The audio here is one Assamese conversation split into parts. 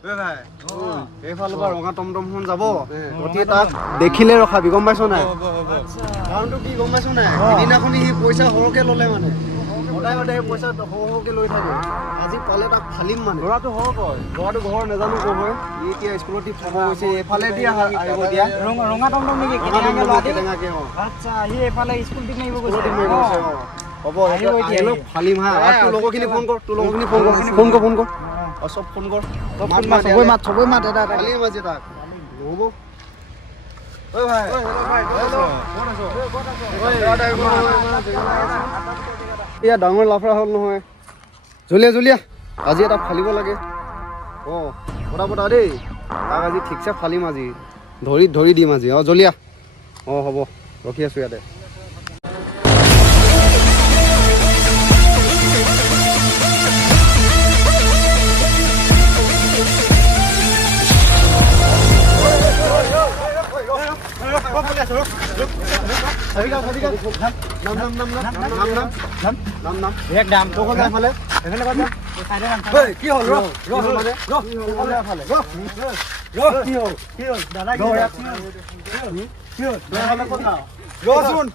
এইফালৰ পৰা ৰঙা টমটমখন যাব গতিকে তাক দেখিলে ৰখাবি গম পাইছ নাই কাৰণটো কি গম পাইছ নাই সেইদিনাখনি সি পইচা সৰহকে ল'লে মানে সদায় সদায় পইচা সৰহকে লৈ থাকে আজি পালে তাক ফালিম মানে ল'ৰাটো ঘৰ নাজানো ক'ব ই এতিয়া স্কুলত থ'ব গৈছে এইফালে দি আহিব দিয়া ৰঙা টমটম নেকি কেটেঙাকে আচ্ছা সি এইফালে স্কুল টিক মাৰিব গৈছে হ'ব আহিলে ফালিম হা তোৰ লগৰখিনি ফোন কৰ ফোন কৰ চব ফোন কৰ চবৈ মাত এটা ফালিম আজি তাক নহ'ব ঐ ভাই এয়া ডাঙৰ লাফৰা হ'ল নহয় জলিয়া আজি এটা ফালিব লাগে পতা দেই তাক আজি ঠিকছে ফালিম আজি ধৰি দিম আজি জলিয়া হ'ব ৰখি আছোঁ ইয়াতে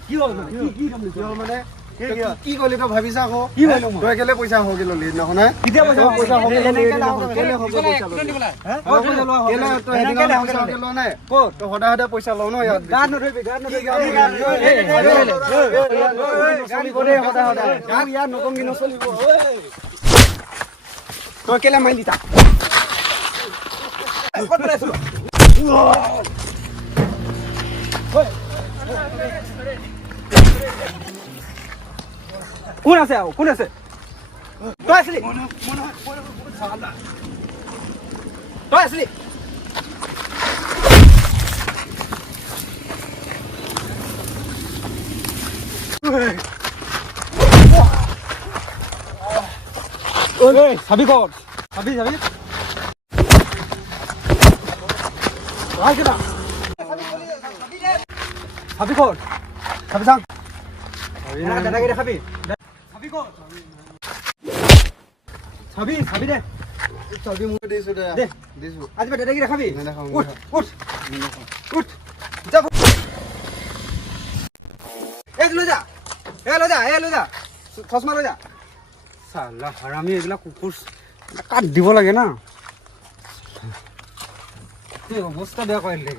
কি হ'ল কি কৰিলি তই ভাবিছা আকৌ তই কেলে পইচা হকি ললি সেইদিনাখন সদায় পইচা লওঁ ন ইয়াত নকম কি নচলিব তই কেলে মাৰি দিতা কোন আছে তই আছিলি চাবি কত চাবি কত চাবি চাং দাদাকে দেখাবি চাবি দে চাবি মোক দিছো দে দিছো আজি দাদাকে দেখাবি উঠ লৈ যা চশমা লৈ যা চালা হাৰামি এইবিলাক কুকুৰ কাট দিব লাগে না অৱস্থা বেয়া কৰিলে